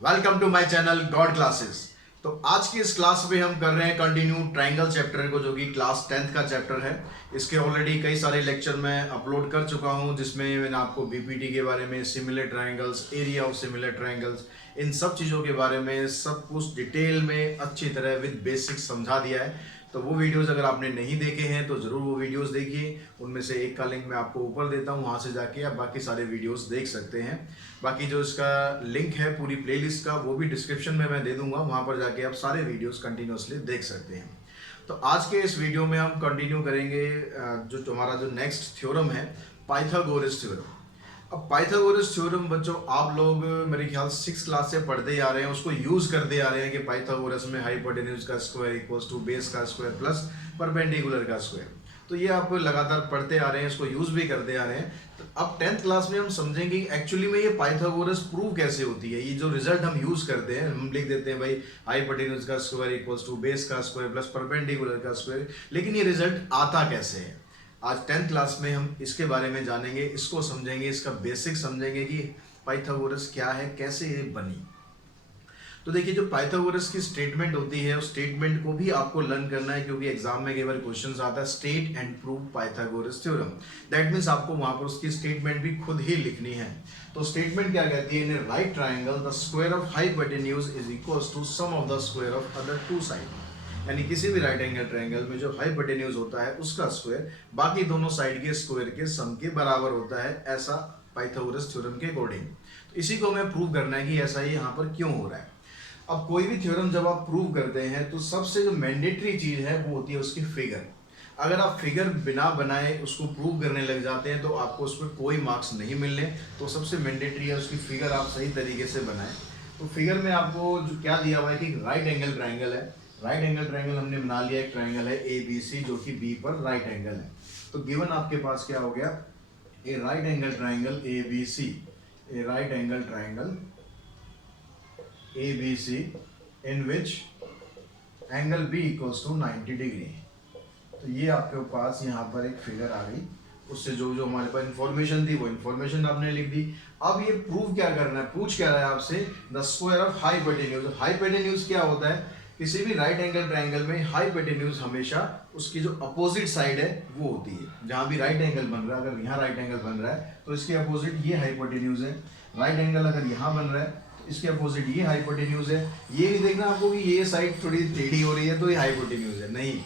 Welcome to my channel God classes. तो आज की इस क्लास में हम कर रहे हैं कंटिन्यू ट्रायंगल चैप्टर को, जो कि क्लास 10th का चैप्टर है। इसके ऑलरेडी कई सारे लेक्चर मैं अपलोड कर चुका हूं, जिसमें मैंने आपको बीपीटी के बारे में, similar triangles, area of similar triangles, इन सब चीज़ों के बारे में सब कुछ डिटेल में अच्छी तरह विद बेसिक्स समझा दिया है। तो वो वीडियोस अगर आपने नहीं देखे हैं तो ज़रूर वो वीडियोस देखिए। उनमें से एक का लिंक मैं आपको ऊपर देता हूँ, वहाँ से जाके आप बाकी सारे वीडियोस देख सकते हैं। बाकी जो इसका लिंक है पूरी प्लेलिस्ट का, वो भी डिस्क्रिप्शन में मैं दे दूंगा, वहाँ पर जाके आप सारे वीडियोस कंटिन्यूसली देख सकते हैं। तो आज के इस वीडियो में हम कंटिन्यू करेंगे जो हमारा जो नेक्स्ट थ्योरम है, पाइथागोरस थ्योरम। अब पाइथागोरस थ्योरम बच्चों आप लोग मेरे ख्याल 6 क्लास से पढ़ते ही आ रहे हैं, उसको यूज करते आ रहे हैं कि पाइथागोरस में हाइपोटेन्यूज का स्क्वायर इक्वल्स टू बेस का स्क्वायर प्लस परपेंडिकुलर का स्क्वायर। तो ये आप लगातार पढ़ते आ रहे हैं, इसको यूज भी करते आ रहे हैं। तो अब 10th क्लास में हम समझेंगे एक्चुअली में ये पाइथागोरस प्रूव कैसे होती है। ये जो रिजल्ट हम यूज करते हैं, हम लिख देते हैं भाई हाइपोटेन्यूज का स्क्वायर इक्वल्स टू बेस का स्क्वायर प्लस परपेंडिकुलर का स्क्वायर, लेकिन ये रिजल्ट आता कैसे है। आज 10th क्लास में हम इसके बारे में जानेंगे, इसको समझेंगे, इसका बेसिक समझेंगे कि पाइथागोरस क्या है, कैसे ये बनी। तो देखिए, जो पाइथागोरस की स्टेटमेंट होती है उस स्टेटमेंट को भी आपको लर्न करना है, क्योंकि एग्जाम में कई बार क्वेश्चन आता है state and prove Pythagoras theorem. That means आपको वहां पर उसकी स्टेटमेंट भी खुद ही लिखनी है। तो स्टेटमेंट क्या कहती है, in a right triangle the square of hypotenuse is equals to sum of the square of other two side. यानी किसी भी राइट एंगल ट्रायंगल में जो हाइपोटेन्यूज होता है उसका स्क्वायर बाकी दोनों साइड के स्क्वायर के सम के बराबर होता है, ऐसा पाइथागोरस थ्योरम के अकॉर्डिंग। तो इसी को हमें प्रूव करना है कि ऐसा ही यहाँ पर क्यों हो रहा है। अब कोई भी थ्योरम जब आप प्रूव करते हैं तो सबसे जो मैंडेटरी चीज है वो होती है उसकी फिगर। अगर आप फिगर बिना बनाए उसको प्रूव करने लग जाते हैं तो आपको उसमें कोई मार्क्स नहीं मिलने। तो सबसे मैंडेटरी है उसकी फिगर आप सही तरीके से बनाएं। तो फिगर में आपको जो क्या दिया हुआ है कि राइट एंगल ट्रायंगल है। राइट एंगल ट्रायंगल हमने बना लिया, एक ट्रायंगल है ए बी सी जो कि बी पर राइट एंगल है। तो गिवन आपके पास क्या हो गया, a right angle triangle A B C, a right angle triangle A B C in which angle B equals to 90 degree. तो ये आपके पास यहाँ पर एक फिगर आ गई, उससे जो जो हमारे पास इंफॉर्मेशन थी वो इंफॉर्मेशन आपने लिख दी। अब ये प्रूव क्या करना है, पूछ क्या रहा है आपसे, the square of hypotenuse. Hypotenuse क्या होता है, किसी भी राइट एंगल ट्रायंगल में हाइपोटेन्यूज हमेशा उसकी जो अपोजिट साइड है वो होती है। जहाँ भी राइट एंगल बन रहा है, अगर यहाँ राइट एंगल बन रहा है तो इसके अपोजिट ये हाइपोटेन्यूज है। राइट एंगल अगर यहाँ बन रहा है तो इसके अपोजिट ये हाइपोटेन्यूज है। ये नहीं देखना आपको कि ये साइड थोड़ी टेढ़ी हो रही है तो ये हाइपोटेन्यूज है, नहीं।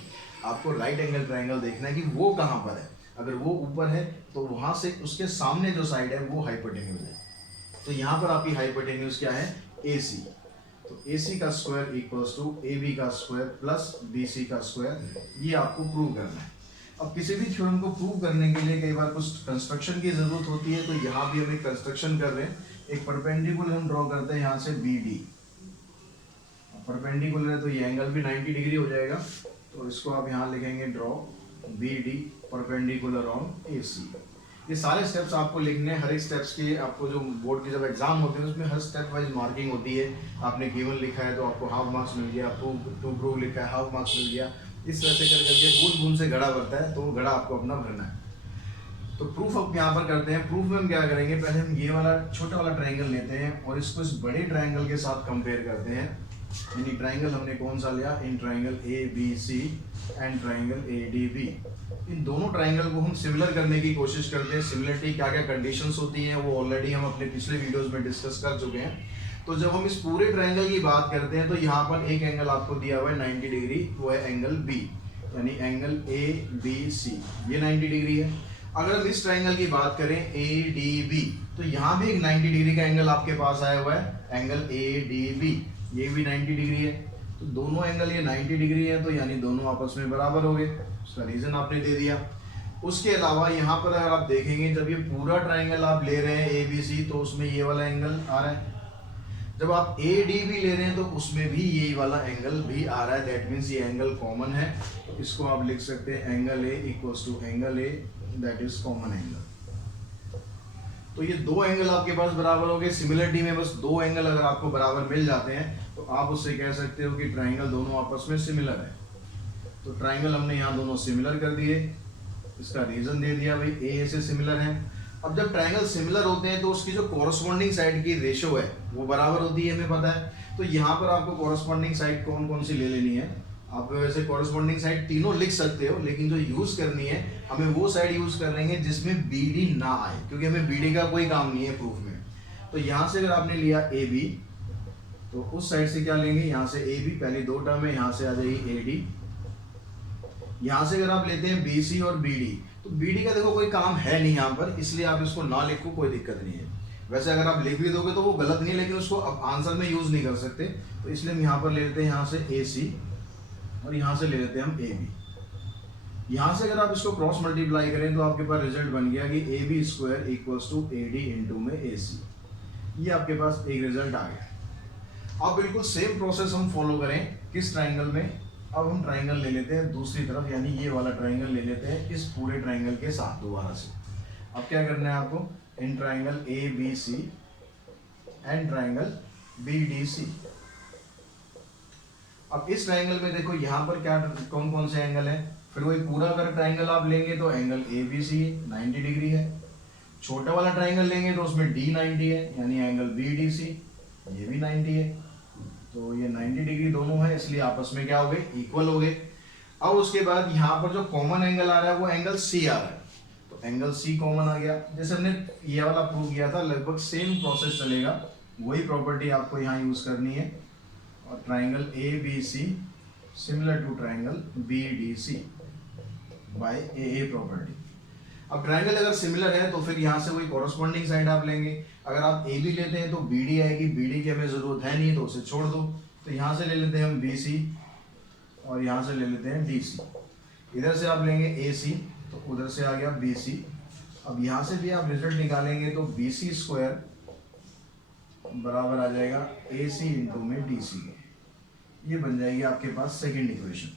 आपको राइट एंगल ट्रायंगल देखना है कि वो कहाँ पर है। अगर वो ऊपर है तो वहां से उसके सामने जो साइड है वो हाइपोटेन्यूज है। तो यहाँ पर आपकी हाइपोटेन्यूज क्या है, ए सी। तो ए सी का square equals to A B का स्क्वायर प्लस बी सी का स्क्वायर, ये आपको प्रूव करना है। अब किसी भी थ्योरम को प्रूव करने के लिए कई बार कुछ कंस्ट्रक्शन की जरूरत होती है। तो यहाँ भी हम एक कंस्ट्रक्शन कर रहे हैं, एक परपेंडिकुलर हम ड्रॉ करते हैं यहाँ से बी डी। परपेंडिकुलर है तो ये एंगल भी 90 डिग्री हो जाएगा। तो इसको आप यहाँ लिखेंगे draw B D perpendicular on A C. ये सारे स्टेप्स आपको लिखने हैं। हर एक स्टेप्स के आपको जो बोर्ड के जब एग्जाम होते हैं उसमें हर स्टेप वाइज मार्किंग होती है। आपने गिवन लिखा है तो आपको हाफ मार्क्स मिल गया, टू प्रूव लिखा है हाफ मार्क्स मिल गया। इस तरह से कर करके बूंद बूंद से घड़ा भरता है, तो वो घड़ा आपको अपना भरना है। तो प्रूफ अब यहाँ पर करते हैं। प्रूफ में हम क्या करेंगे, पहले हम ये वाला छोटा वाला ट्रायंगल लेते हैं और इसको इस बड़े ट्रायंगल के साथ कंपेयर करते हैं। यानी ट्रायंगल हमने कौन सा लिया, in triangle A B C and triangle A D B. इन दोनों ट्रायंगल को हम सिमिलर करने की कोशिश करते हैं। सिमिलरिटी क्या क्या कंडीशंस होती हैं वो ऑलरेडी हम अपने पिछले वीडियोस में डिस्कस कर चुके हैं। तो जब हम इस पूरे ट्रायंगल की बात करते हैं तो यहाँ पर एक एंगल आपको दिया हुआ है 90 डिग्री, वो है एंगल बी, यानी एंगल ए बी सी, ये 90 डिग्री है। अगर हम इस ट्रायंगल की बात करें ए डी बी, तो यहाँ भी एक 90 डिग्री का एंगल आपके पास आया हुआ है, एंगल ए डी बी, ये भी 90 डिग्री है। तो दोनों एंगल ये 90 डिग्री है, तो यानी दोनों आपस में बराबर हो गए। उसका रीजन आपने दे दिया। उसके अलावा यहाँ पर अगर आप देखेंगे, जब ये पूरा ट्रायंगल आप ले रहे हैं ए बी सी, तो उसमें ये वाला एंगल आ रहा है। जब आप ए डी बी ले रहे हैं तो उसमें भी यही वाला एंगल भी आ रहा है। दैट मीन्स ये एंगल कॉमन है। इसको आप लिख सकते हैं angle A equals to angle A, that is common angle. तो ये दो एंगल आपके पास बराबर हो गए। सिमिलरिटी में बस दो एंगल अगर आपको बराबर मिल जाते हैं तो आप उससे कह सकते हो कि ट्रायंगल दोनों आपस में सिमिलर है। तो ट्रायंगल हमने यहाँ दोनों सिमिलर कर दिए। इसका रीजन दे दिया भाई, ए से सिमिलर है। अब जब ट्रायंगल सिमिलर होते हैं तो उसकी जो कॉरस्पॉन्डिंग साइड की रेशो है वो बराबर होती है, हमें पता है। तो यहाँ पर आपको कॉरस्पॉन्डिंग साइड कौन कौन सी ले लेनी है, आप वैसे कॉरस्पॉन्डिंग साइड तीनों लिख सकते हो, लेकिन जो यूज करनी है हमें वो साइड यूज कर लेंगे जिसमें बी डी ना आए, क्योंकि हमें बी डी का कोई काम नहीं है प्रूफ में। तो यहाँ से अगर आपने लिया ए बी, तो उस साइड से क्या लेंगे, यहाँ से ए बी, पहली दो टर्म है, यहाँ से आ जाएगी ए डी। यहाँ से अगर आप लेते हैं बी सी और बी डी, तो बी डी का देखो कोई काम है नहीं यहाँ पर, इसलिए आप इसको ना लिखो, कोई दिक्कत नहीं है। वैसे अगर आप लिख भी दोगे तो वो गलत नहीं है, लेकिन उसको अब आंसर में यूज नहीं कर सकते, तो इसलिए हम यहाँ पर ले लेते हैं यहाँ से ए सी, और यहाँ से ले लेते हैं हम ए बी। यहाँ से अगर आप इसको क्रॉस मल्टीप्लाई करें तो आपके पास रिजल्ट बन गया कि A B square equals to A D into में ए सी। ये आपके पास एक रिजल्ट आ गया। अब बिल्कुल सेम प्रोसेस हम फॉलो करें किस ट्राइंगल में, अब हम ट्राइंगल ले लेते हैं दूसरी तरफ, यानी ये वाला ट्राइंगल ले लेते हैं इस पूरे ट्राइंगल के साथ दोबारा से। अब क्या करना है आपको, इन triangle A B C and triangle B D C. अब इस ट्राइंगल में देखो यहाँ पर क्या कौन कौन से एंगल है, फिर वही पूरा अगर ट्राइंगल आप लेंगे तो angle A B C 90 degree है। छोटा वाला ट्राइंगल लेंगे तो उसमें डी 90 है, यानी एंगल बी डी सी ये भी 90 है। तो ये 90 डिग्री दोनों है, इसलिए आपस में क्या हो गए, इक्वल हो गए। अब उसके बाद यहाँ पर जो कॉमन एंगल आ रहा है वो एंगल सी आ रहा है, तो एंगल सी कॉमन आ गया। जैसे हमने ये वाला प्रूव किया था, लगभग सेम प्रोसेस चलेगा, वही प्रॉपर्टी आपको यहाँ यूज करनी है। और triangle A B C similar to triangle B D C by A property. अब ट्राइंगल अगर सिमिलर है तो फिर यहाँ से वही कॉरस्पॉन्डिंग साइड आप लेंगे। अगर आप ए बी लेते हैं तो बी डी आएगी, बी डी की हमें जरूरत है नहीं तो उसे छोड़ दो। तो यहाँ से ले लेते हैं हम बी सी और यहाँ से ले लेते हैं डी सी। इधर से आप लेंगे ए सी तो उधर से आ गया बी सी। अब यहाँ से भी आप रिजल्ट निकालेंगे तो बी सी स्क्वायर बराबर आ जाएगा ए सी इंटू में डी सी। ये बन जाएगी आपके पास सेकेंड इक्वेशन।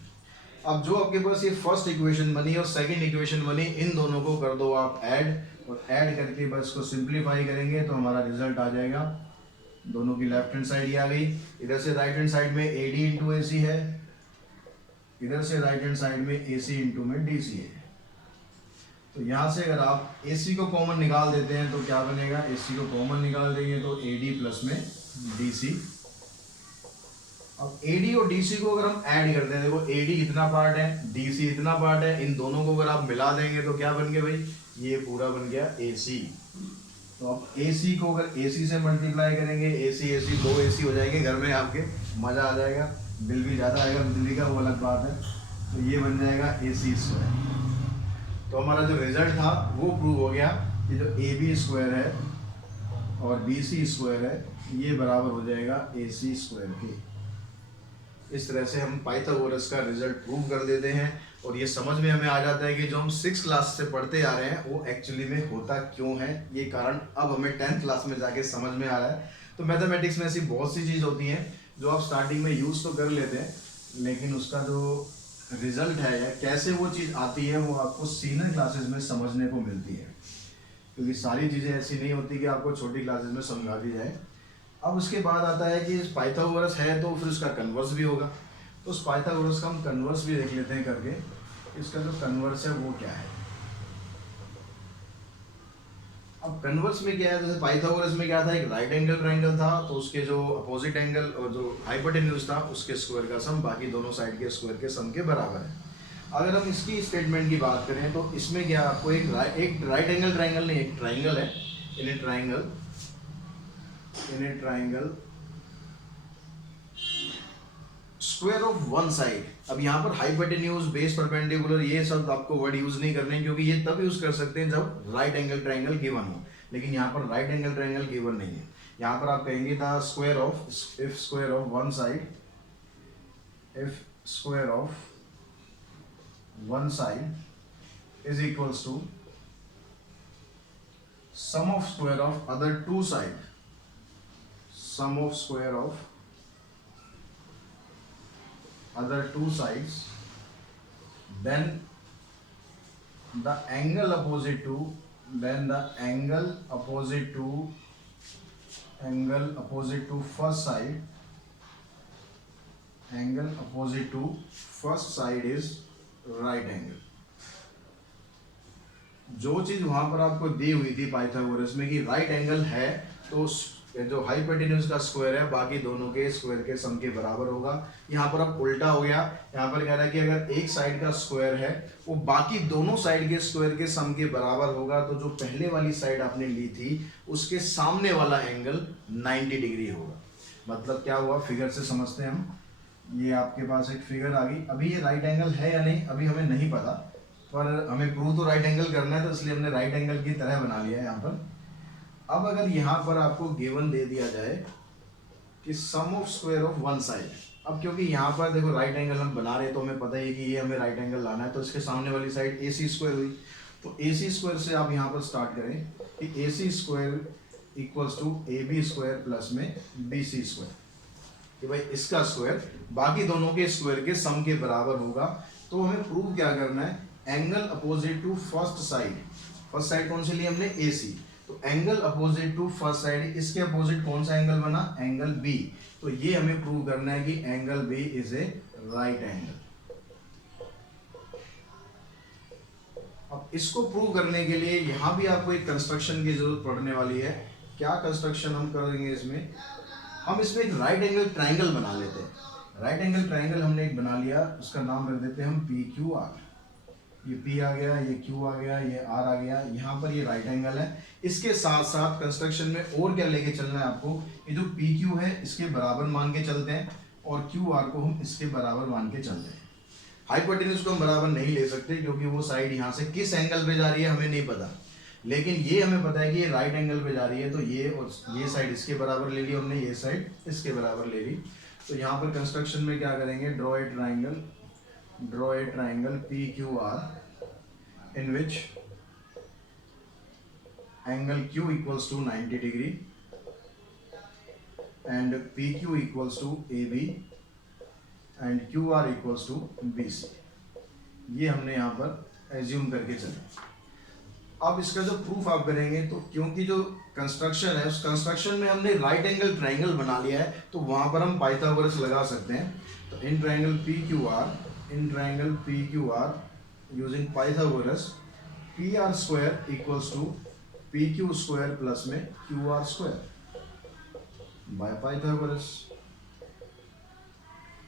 अब जो आपके पास ये फर्स्ट इक्वेशन बनी और सेकंड इक्वेशन बनी, इन दोनों को कर दो आप ऐड, और ऐड करके बस को सिंप्लीफाई करेंगे तो हमारा रिजल्ट आ जाएगा। दोनों की लेफ्ट हैंड साइड ये आ गई, इधर से राइट हैंड साइड में ए डी इंटू ए सी है, इधर से राइट हैंड साइड में ए सी इंटू में डी सी है। तो यहाँ से अगर आप ए सी को कॉमन निकाल देते हैं तो क्या बनेगा, ए सी को कॉमन निकाल देंगे तो ए डी प्लस में डी सी। अब AD और DC को अगर हम ऐड करते हैं, देखो AD इतना पार्ट है, DC इतना पार्ट है, इन दोनों को अगर आप मिला देंगे तो क्या बन गया भाई, ये पूरा बन गया AC। तो अब AC को अगर AC से मल्टीप्लाई करेंगे, AC AC 2 AC हो जाएंगे घर में आपके, मजा आ जाएगा। बिल भी ज़्यादा आएगा बिजली का, वो अलग बात है। तो ये बन जाएगा AC स्क्वायर। तो हमारा जो रिजल्ट था वो प्रूव हो गया कि जो AB स्क्वायर है और BC स्क्वायर है ये बराबर हो जाएगा AC स्क्वायर के। इस तरह से हम पाइथागोरस का रिजल्ट प्रूव कर देते हैं, और ये समझ में हमें आ जाता है कि जो हम 6th क्लास से पढ़ते आ रहे हैं वो एक्चुअली में होता क्यों है। ये कारण अब हमें 10th क्लास में जाके समझ में आ रहा है। तो मैथमेटिक्स में ऐसी बहुत सी चीज़ होती हैं जो आप स्टार्टिंग में यूज़ तो कर लेते हैं, लेकिन उसका जो रिजल्ट है या कैसे वो चीज़ आती है वो आपको सीनियर क्लासेस में समझने को मिलती है, क्योंकि सारी चीज़ें ऐसी नहीं होती कि आपको छोटी क्लासेस में समझा दी जाए। अब उसके बाद आता है कि पाइथागोरस है तो फिर उसका कन्वर्स भी होगा, तो उस पाइथागोरस का हम कन्वर्स भी देख लेते हैं करके। इसका जो कन्वर्स है वो क्या है। अब कन्वर्स में क्या है, जैसे पाइथागोरस में क्या था, एक राइट एंगल ट्राइंगल था तो उसके जो अपोजिट एंगल और जो हाइपोटेन्यूज था उसके स्क्वायर का सम बाकी दोनों साइड के स्क्वायर के सम के बराबर है। अगर हम इसकी स्टेटमेंट की बात करें तो इसमें क्या आपको एक राइट एंगल ट्राइंगल नहीं, एक ट्राइंगल है, in a triangle square of one side. अब यहाँ पर हाइपोटेन्यूज, बेस, परपेंडिकुलर ये सब आपको वर्ड यूज नहीं करने, क्योंकि ये तब यूज कर सकते हैं जब राइट एंगल ट्राइंगल गिवन हो, लेकिन यहाँ पर राइट एंगल ट्राइंगल गिवन नहीं है। यहाँ पर आप कहेंगे the square of, if square of one side, if square of one side is equals to sum of square of other two side, sum of square of other two sides, then the angle opposite to first side, angle opposite to first side is right angle। जो चीज वहां पर आपको दी हुई थी Pythagoras में कि right angle है, तो जो हाइपोटेन्यूज का स्क्वायर है बाकी दोनों के स्क्वायर के सम के बराबर होगा। यहाँ पर अब उल्टा हो गया, यहाँ पर कह रहा है कि अगर एक साइड का स्क्वायर है वो बाकी दोनों साइड के स्क्वायर के सम के बराबर होगा, तो जो पहले वाली साइड आपने ली थी उसके सामने वाला एंगल 90 डिग्री होगा। मतलब क्या हुआ, फिगर से समझते हैं हम। ये आपके पास एक फिगर आ गई। अभी ये राइट एंगल है या नहीं अभी हमें नहीं पता, पर हमें प्रूव तो राइट एंगल करना है, तो इसलिए हमने राइट एंगल की तरह बना लिया है यहाँ पर। अब अगर यहाँ पर आपको गिवन दे दिया जाए कि sum of square of one side, अब क्योंकि यहाँ पर देखो राइट एंगल हम बना रहे हैं तो हमें पता है कि ये हमें राइट एंगल लाना है, तो इसके सामने वाली साइड ए सी स्क्वायर हुई। तो ए सी स्क्वायर से आप यहाँ पर स्टार्ट करें कि A C square equals to A B square plus में बी सी स्क्वायर, कि भाई इसका स्क्वायर बाकी दोनों के स्क्वायर के सम के बराबर होगा। तो हमें प्रूव क्या करना है, angle opposite to first side. First side कौन सी ली हमने, ए सी, तो angle opposite to first side, इसके अपोजिट कौन सा एंगल बना, एंगल बी। तो ये हमें प्रूव करना है कि angle B is a right angle. अब इसको प्रूव करने के लिए यहां भी आपको एक कंस्ट्रक्शन की जरूरत पड़ने वाली है। क्या कंस्ट्रक्शन हम करेंगे इसमें, हम इसमें एक राइट एंगल ट्राइंगल बना लेते हैं। राइट एंगल ट्राइंगल हमने एक बना लिया, उसका नाम रख देते हैं हम पी क्यू आर। ये P आ गया, ये Q आ गया, ये R आ गया, यहाँ पर ये राइट एंगल है। इसके साथ साथ कंस्ट्रक्शन में और क्या लेके चलना है आपको, ये जो PQ है इसके बराबर मान के चलते हैं और QR को हम इसके बराबर मान के चलते हैं। हाइपोटेन्यूज को हम बराबर नहीं ले सकते क्योंकि वो साइड यहाँ से किस एंगल पे जा रही है हमें नहीं पता, लेकिन ये हमें पता है कि ये राइट एंगल पे जा रही है, तो ये और ये साइड इसके बराबर ले ली हमने, ये साइड इसके बराबर ले ली। तो यहाँ पर कंस्ट्रक्शन में क्या करेंगे, draw a triangle PQR in which angle Q equals to 90 degree and PQ equals to AB and QR equals to BC। ये हमने यहाँ पर एज्यूम करके चले। अब इसका जो प्रूफ आप करेंगे, तो क्योंकि जो कंस्ट्रक्शन है उस कंस्ट्रक्शन में हमने राइट एंगल ट्राइंगल बना लिया है, तो वहां पर हम पाइथागोरस लगा सकते हैं। तो in triangle PQR using Pythagoras, PR square equals to PQ square plus में QR स्क्वायर बाय पाइथागोरस।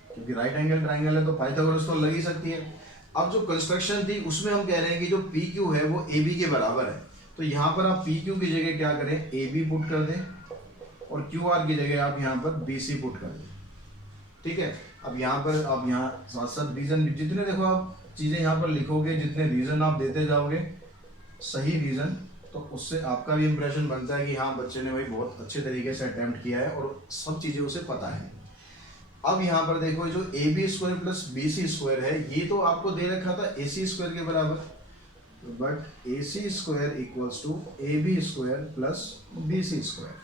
क्योंकि राइट एंगल ट्राइंगल है तो पाइथागोरस तो लग ही सकती है। अब जो कंस्ट्रक्शन थी उसमें हम कह रहे हैं कि जो PQ है वो AB के बराबर है, तो यहाँ पर आप PQ की जगह क्या करें, AB पुट कर दें और QR की जगह आप यहाँ पर BC पुट कर दें। ठीक है, अब यहाँ पर आप यहाँ साथ साथ रीजन, जितने देखो आप चीज़ें यहाँ पर लिखोगे, जितने रीजन आप देते जाओगे सही रीजन, तो उससे आपका भी इंप्रेशन बनता है कि हाँ बच्चे ने भाई बहुत अच्छे तरीके से अटेम्प्ट किया है और सब चीज़ें उसे पता है। अब यहाँ पर देखो जो A B square plus B C square है, ये तो आपको दे रखा था ए सी स्क्वायर के बराबर, but A C square equals to A B square plus B C square.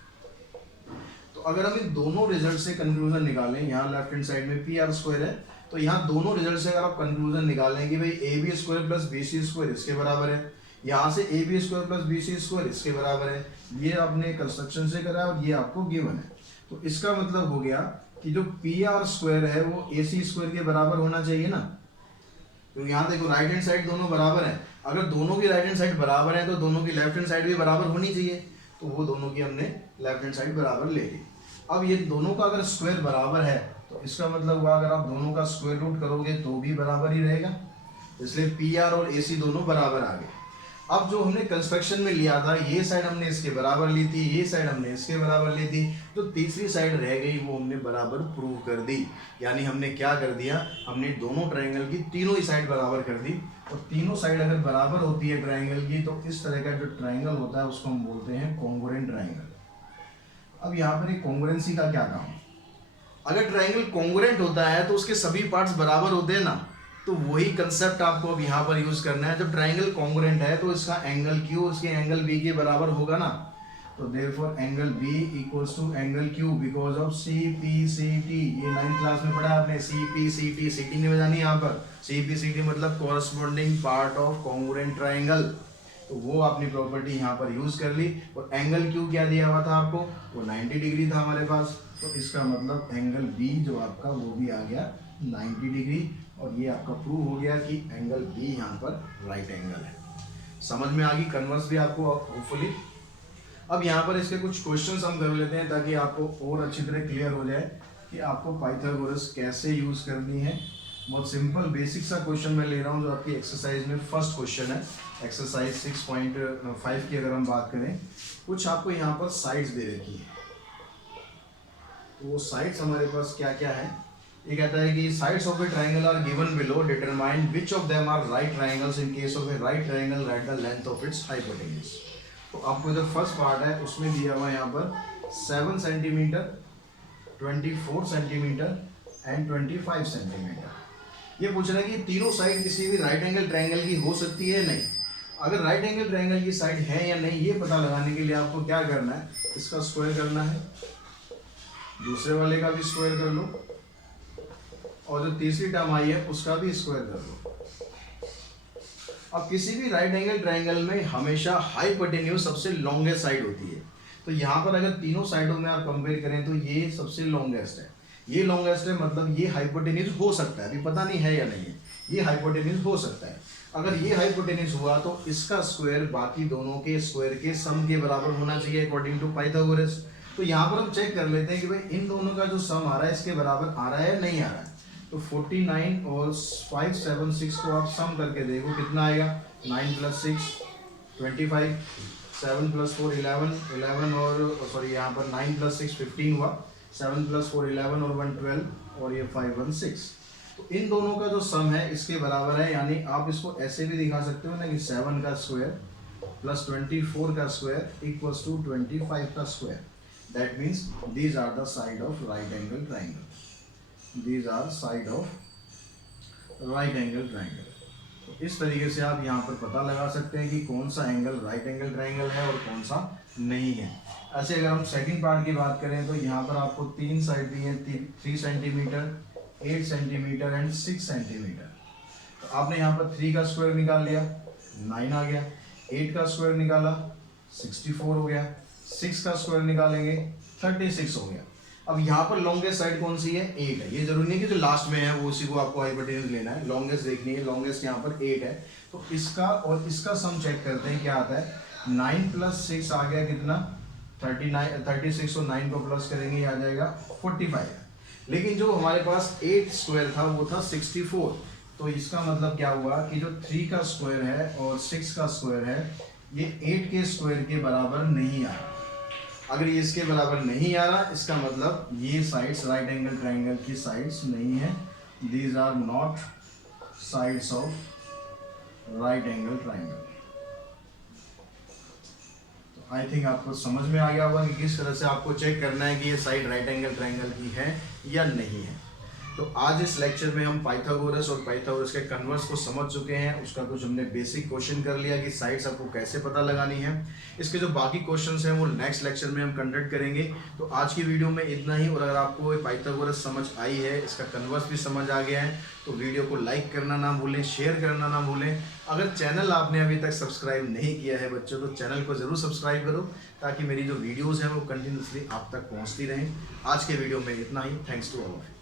तो अगर हम इन दोनों रिजल्ट से कंक्लूजन निकालें, यहाँ लेफ्ट हैंड साइड में पी आर स्क्वायर है, तो यहाँ दोनों रिजल्ट से अगर आप कंक्लूजन निकालें कि भाई A B square plus B C square इसके बराबर है, यहाँ से A B square plus B C square इसके बराबर है, ये आपने कंस्ट्रक्शन से करा और ये आपको गिवन है। तो इसका मतलब हो गया कि जो पी आर स्क्वायर है वो ए सी स्क्वायर के बराबर होना चाहिए ना। तो यहाँ देखो राइट हैंड साइड दोनों बराबर है, अगर दोनों की राइट हैंड साइड बराबर है तो दोनों की लेफ्ट हैंड साइड भी बराबर होनी चाहिए, तो वो दोनों की हमने लेफ्ट हैंड साइड बराबर ले ली। अब ये दोनों का अगर स्क्वायर बराबर है तो इसका मतलब हुआ अगर आप दोनों का स्क्वायर रूट करोगे तो भी बराबर ही रहेगा, इसलिए पी आर और ए सी दोनों बराबर आ गए। अब जो हमने कंस्ट्रक्शन में लिया था, ये साइड हमने इसके बराबर ली थी, ये साइड हमने इसके बराबर ली थी, जो तीसरी साइड रह गई वो हमने बराबर प्रूव कर दी। यानी हमने क्या कर दिया, हमने दोनों ट्रायंगल की तीनों ही साइड बराबर कर दी, और तीनों साइड अगर बराबर होती है ट्रायंगल की तो इस तरह का जो ट्रायंगल होता है उसको हम बोलते हैं कॉन्ग्रुएंट ट्रायंगल। अब यहाँ पर एक कॉन्ग्रुएंसी का क्या काम, अगर ट्रायंगल कॉन्ग्रुएंट होता है तो उसके सभी पार्ट्स बराबर होते हैं ना, तो वही कंसेप्ट आपको अब यहाँ पर यूज करना है। जब ट्रायंगल कॉन्ग्रुएंट है तो इसका एंगल Q उसके एंगल B के बराबर होगा ना, तो therefore angle B equals to angle Q because of CPCT। ये 9th क्लास में पढ़ा आपने, CPCT, CT नहीं बजानी यहाँ पर, CPCT मतलब corresponding part of congruent triangle, तो वो आपने प्रॉपर्टी यहाँ पर यूज कर ली। और एंगल Q क्या दिया हुआ था आपको, वो 90 डिग्री था हमारे पास, तो इसका मतलब एंगल B जो आपका वो भी आ गया 90 डिग्री, और ये आपका प्रूव हो गया कि एंगल B यहाँ पर राइट एंगल है। समझ में आ गई, कन्वर्स भी आपको होपफुली। अब यहाँ पर इसके कुछ क्वेश्चंस हम कर लेते हैं ताकि आपको और अच्छी तरह क्लियर हो जाए कि आपको पाइथागोरस कैसे यूज़ करनी है। बहुत सिंपल बेसिक सा क्वेश्चन मैं ले रहा हूँ जो आपकी एक्सरसाइज में फर्स्ट क्वेश्चन है, एक्सरसाइज 6.5 की अगर हम बात करें। कुछ आपको यहाँ पर साइड्स दे रखी है, तो वो साइड्स हमारे पास क्या क्या है। ये कहता है कि sides of a triangle are given below, determine which of them are right triangles in case of a right triangle, write the length of its hypotenuse. तो आपको जो फर्स्ट पार्ट है उसमें दिया हुआ है यहाँ पर 7 सेंटीमीटर, 24 सेंटीमीटर एंड 25 सेंटीमीटर। ये पूछ रहा है कि तीनों साइड किसी भी राइट एंगल ट्राइंगल की हो सकती है नहीं। अगर राइट एंगल ट्राइंगल की साइड है या नहीं ये पता लगाने के लिए आपको क्या करना है, इसका स्क्वायर करना है, दूसरे वाले का भी स्क्वायर कर लो, और जो तीसरी टर्म आई है उसका भी स्क्वायर कर लो। अब किसी भी राइट एंगल ट्राइंगल में हमेशा हाइपोटेन्यूज सबसे लॉन्गेस्ट साइड होती है। तो यहाँ पर अगर तीनों साइडों में आप कंपेयर करें तो ये सबसे लॉन्गेस्ट है, ये लॉन्गेस्ट है, मतलब ये हाइपोटेन्यूज हो सकता है, अभी पता नहीं है या नहीं है, ये हाइपोटेन्यूज हो सकता है। अगर ये हाइपोटेन्यूज हुआ तो इसका स्क्वायर बाकी दोनों के स्क्वायर के सम के बराबर होना चाहिए अकॉर्डिंग टू पाइथागोरस। तो यहाँ पर हम चेक कर लेते हैं कि भाई इन दोनों का जो सम आ रहा है इसके बराबर आ रहा है या नहीं आ रहा है। तो 49 और 576 को आप सम करके देखो कितना आएगा, 9 + 6 25, 7 + 4 11 और सॉरी यहाँ पर 9 + 6 15 हुआ, 7 + 4 11 और 1 12 और ये 5 1 6। तो इन दोनों का जो सम है इसके बराबर है, यानी आप इसको ऐसे भी दिखा सकते हो ना कि 7 का स्क्वायर प्लस 24 का स्क्वायर इक्वल्स टू 25 का square. That means these are the side of right angle triangle, these are side of right angle triangle। तो इस तरीके से आप यहाँ पर पता लगा सकते हैं कि कौन सा एंगल राइट एंगल ट्राइंगल है और कौन सा नहीं है। ऐसे अगर हम सेकंड पार्ट की बात करें तो यहाँ पर आपको 3 साइड दी है, 3 सेंटीमीटर, 8 सेंटीमीटर एंड 6 सेंटीमीटर। तो आपने यहाँ पर 3 का स्क्वायर निकाल लिया, 9 आ गया, 8 का स्क्वायर निकाला 64 हो गया, 6 का स्क्वायर निकालेंगे 36 हो गया। अब यहाँ पर लॉन्गेस्ट साइड कौन सी है, 8 है। ये जरूरी नहीं कि जो लास्ट में है वो उसी को आपको हाइपोटेन्यूज लेना है, लॉन्गेस्ट देखनी है। लॉन्गेस्ट यहाँ पर 8 है, तो इसका और इसका सम चेक करते हैं क्या आता है। 9 + 6 आ गया कितना, 36 और 9 को प्लस करेंगे आ जाएगा 45। लेकिन जो हमारे पास 8 स्क्वायर था वो था 64। तो इसका मतलब क्या हुआ कि जो 3 का स्क्वायर है और 6 का स्क्वायर है ये 8 के स्क्वायर के बराबर नहीं आ रहा। अगर ये इसके बराबर नहीं आ रहा इसका मतलब ये साइड्स राइट एंगल ट्राइंगल की साइड्स नहीं है, these are not sides of right angle triangle. तो आई थिंक आपको समझ में आ गया होगा कि किस तरह से आपको चेक करना है कि ये साइड राइट एंगल ट्राइंगल की है या नहीं है। तो आज इस लेक्चर में हम पाइथागोरस और पाइथागोरस के कन्वर्स को समझ चुके हैं। उसका कुछ हमने बेसिक क्वेश्चन कर लिया कि साइड्स आपको कैसे पता लगानी है। इसके जो बाकी क्वेश्चंस हैं वो नेक्स्ट लेक्चर में हम कंडक्ट करेंगे। तो आज की वीडियो में इतना ही, और अगर आपको पाइथागोरस समझ आई है, इसका कन्वर्स भी समझ आ गया है, तो वीडियो को लाइक करना ना भूलें, शेयर करना ना भूलें। अगर चैनल आपने अभी तक सब्सक्राइब नहीं किया है बच्चों, तो चैनल को ज़रूर सब्सक्राइब करो ताकि मेरी जो वीडियोज़ हैं वो कंटिन्यूसली आप तक पहुँचती रहें। आज के वीडियो में इतना ही। Thanks to all of you.